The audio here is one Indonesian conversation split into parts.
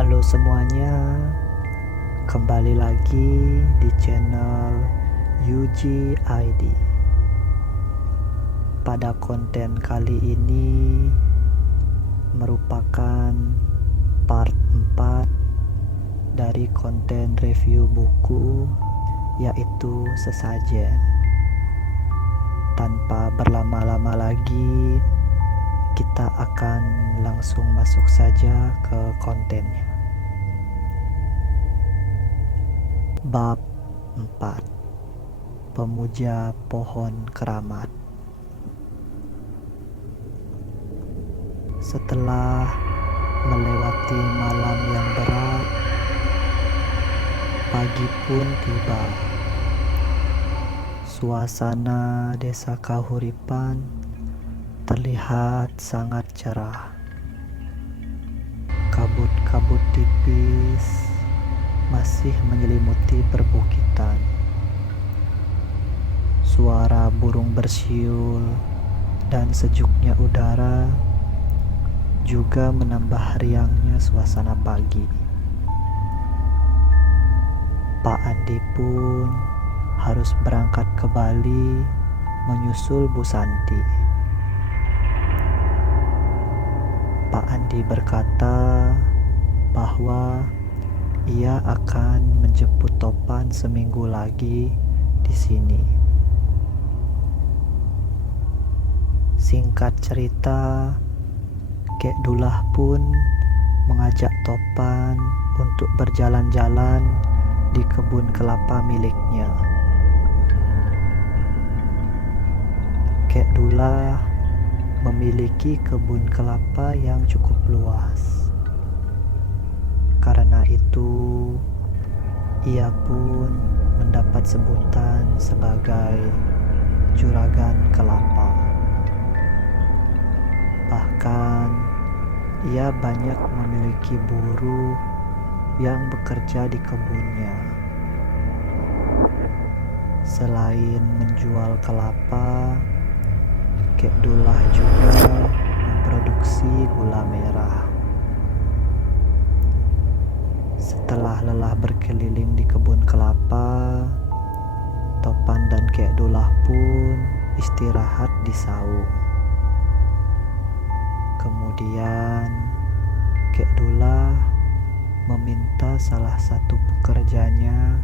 Halo semuanya, kembali lagi di channel Yuji ID. Pada konten kali ini merupakan part 4 dari konten review buku, yaitu Sesajen. Tanpa berlama-lama lagi, kita akan langsung masuk saja ke kontennya. Bab 4. Pemuja Pohon Keramat. Setelah melewati malam yang berat, pagi pun tiba. Suasana desa Kahuripan terlihat sangat cerah. Kabut-kabut tipis masih menyelimuti perbukitan. Suara burung bersiul dan sejuknya udara juga menambah riangnya suasana pagi. Pak Andi pun harus berangkat ke Bali menyusul Bu Santi. Pak Andi berkata bahwa ia akan menjemput Topan seminggu lagi di sini. Singkat cerita, Kek Dullah pun mengajak Topan untuk berjalan-jalan di kebun kelapa miliknya. Kek Dullah memiliki kebun kelapa yang cukup luas. Karena itu, ia pun mendapat sebutan sebagai juragan kelapa. Bahkan, ia banyak memiliki buruh yang bekerja di kebunnya. Selain menjual kelapa, Kek Dullah juga memproduksi gula merah. Setelah lelah berkeliling di kebun kelapa, Topan dan Kek Dullah pun istirahat di saung. Kemudian Kek Dullah meminta salah satu pekerjanya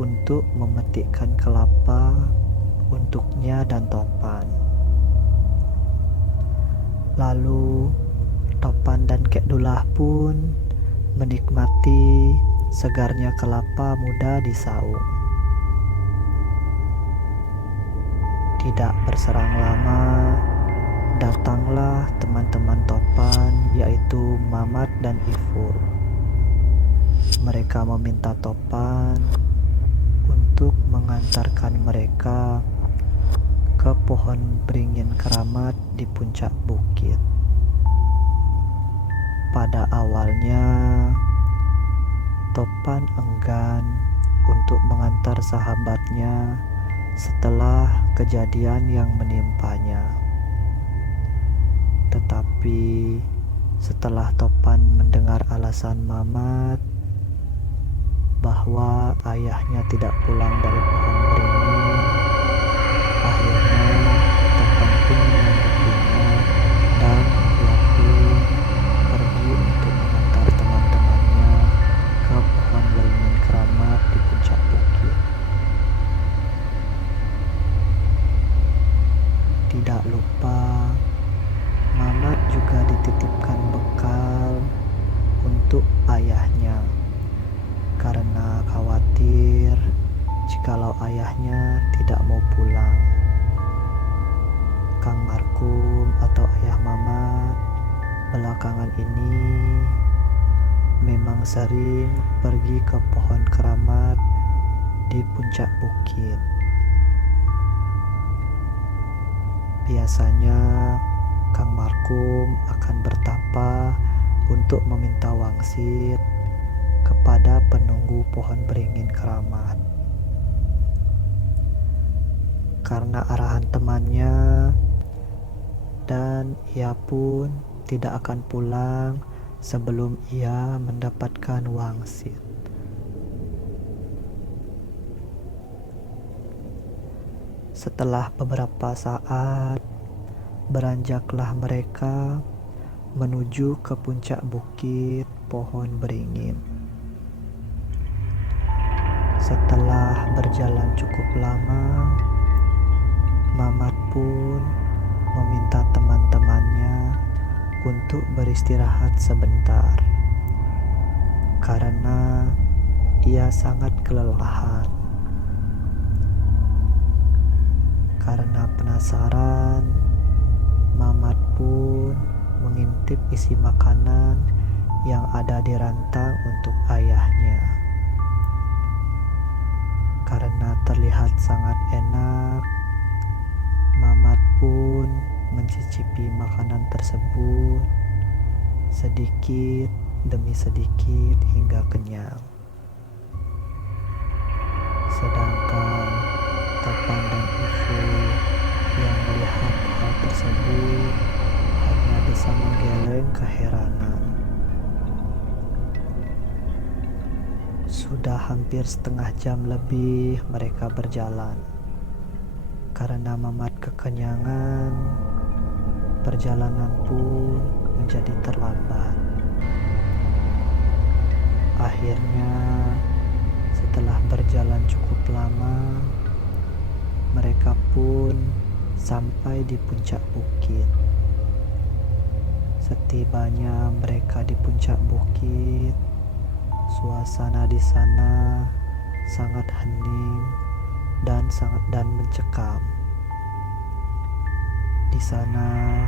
untuk memetikkan kelapa untuknya dan Topan. Lalu Topan dan Kek Dullah pun menikmati segarnya kelapa muda di saung. Tidak berserang lama, datanglah teman-teman Topan, yaitu Mamat dan Iful. Mereka meminta Topan untuk mengantarkan mereka ke pohon beringin keramat di puncak bukit. Pada awalnya, Topan enggan untuk mengantar sahabatnya setelah kejadian yang menimpanya. Tetapi setelah Topan mendengar alasan Mamat bahwa ayahnya tidak pulang dari pohon beringin, akhirnya Topan pun menyanggupinya dan ia pun pergi untuk mengantar teman-temannya ke pohon beringin keramat di puncak bukit. Tidak lupa, Mamat juga dititipkan bekal untuk ayahnya karena khawatir jikalau ayahnya tidak mau pulang. Kang Markum atau ayah Mamat belakangan ini memang sering pergi ke pohon keramat di puncak bukit. Biasanya Kang Markum akan bertapa untuk meminta wangsit kepada penunggu pohon beringin keramat. Karena arahan temannya dan ia pun tidak akan pulang sebelum ia mendapatkan wangsit. Setelah beberapa saat, beranjaklah mereka menuju ke puncak bukit pohon beringin. Setelah berjalan cukup lama, Mamat pun meminta teman-temannya untuk beristirahat sebentar karena ia sangat kelelahan. Karena penasaran, Mamat pun mengintip isi makanan yang ada di rantang untuk ayahnya. Karena terlihat sangat enak, Mamat pun mencicipi makanan tersebut sedikit demi sedikit hingga kenyang. Sedangkan Topan dan Iful yang melihat hal tersebut hanya bisa menggeleng keheranan. Sudah hampir setengah jam lebih mereka berjalan. Karena Mamat kekenyangan, perjalanan pun menjadi terlambat. Akhirnya, setelah berjalan cukup lama, mereka pun sampai di puncak bukit. Setibanya mereka di puncak bukit, suasana di sana sangat hening dan mencekam. Di sana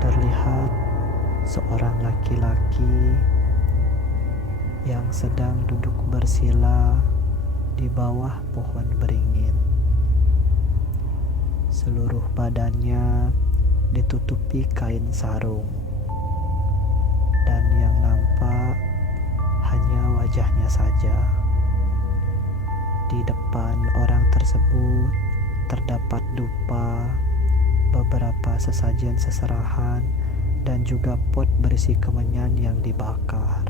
terlihat seorang laki-laki yang sedang duduk bersila di bawah pohon beringin. Seluruh badannya ditutupi kain sarung, dan yang nampak hanya wajahnya saja. Di depan orang tersebut terdapat dupa, beberapa sesajen seserahan, dan juga pot berisi kemenyan yang dibakar.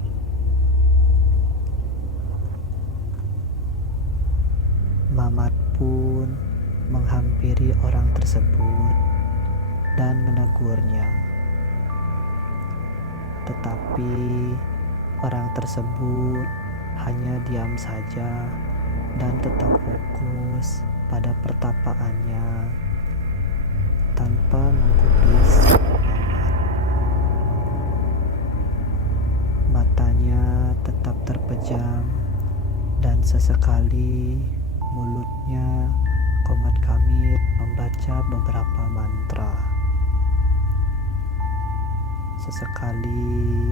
Mamat pun menghampiri orang tersebut dan menegurnya. Tetapi orang tersebut hanya diam saja dan tetap fokus pada pertapaannya tanpa menggubris Mamat. Matanya tetap terpejam dan sesekali mulutnya komat kamit membaca beberapa mantra. Sesekali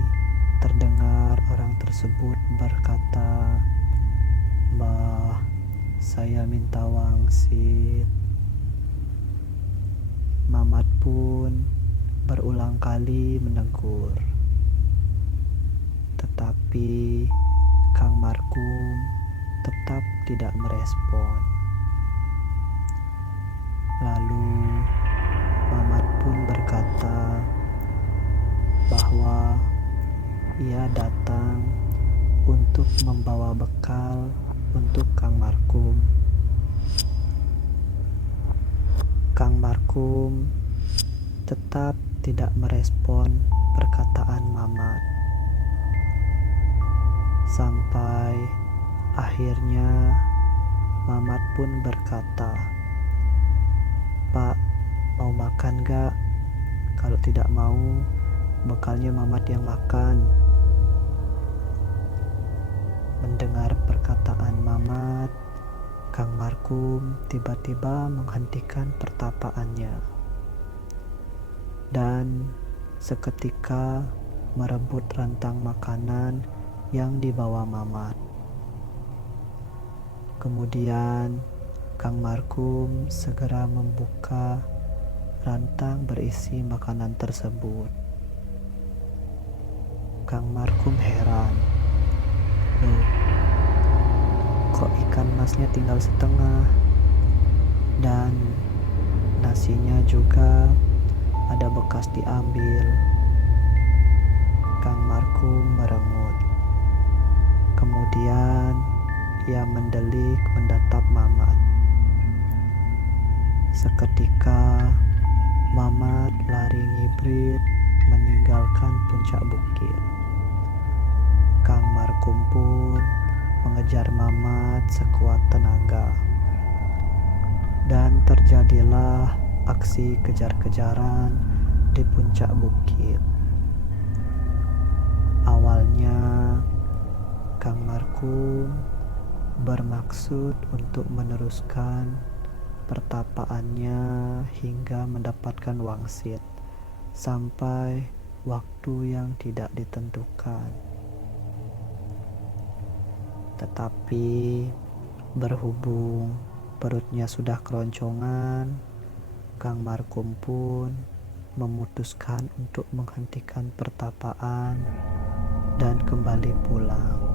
terdengar orang tersebut berkata, "Mbah, saya minta wangsit." Mamat pun berulang kali menegur, tetapi Kang Markum tetap tidak merespon. Lalu Mamat pun berkata bahwa ia datang untuk membawa bekal untuk Kang Markum. Kang Markum tetap tidak merespon perkataan Mamat. Sampai akhirnya Mamat pun berkata, "Pak, mau makan gak? Kalau tidak mau, bekalnya Mamat yang makan." Mendengar perkataan Mamat, Kang Markum tiba-tiba menghentikan pertapaannya dan seketika merebut rantang makanan yang dibawa Mamat. Kemudian Kang Markum segera membuka rantang berisi makanan tersebut. Kang Markum heran, "Loh, kok ikan masnya tinggal setengah? Dan nasinya juga ada bekas diambil." Kang Markum ia mendelik mendatap Mamat. Seketika Mamat lari ngibrit meninggalkan puncak bukit. Kang Markum pun mengejar Mamat sekuat tenaga. Dan terjadilah aksi kejar-kejaran di puncak bukit. Awalnya Kang Markum bermaksud untuk meneruskan pertapaannya hingga mendapatkan wangsit sampai waktu yang tidak ditentukan. Tetapi berhubung perutnya sudah keroncongan, Kang Markum pun memutuskan untuk menghentikan pertapaan dan kembali pulang.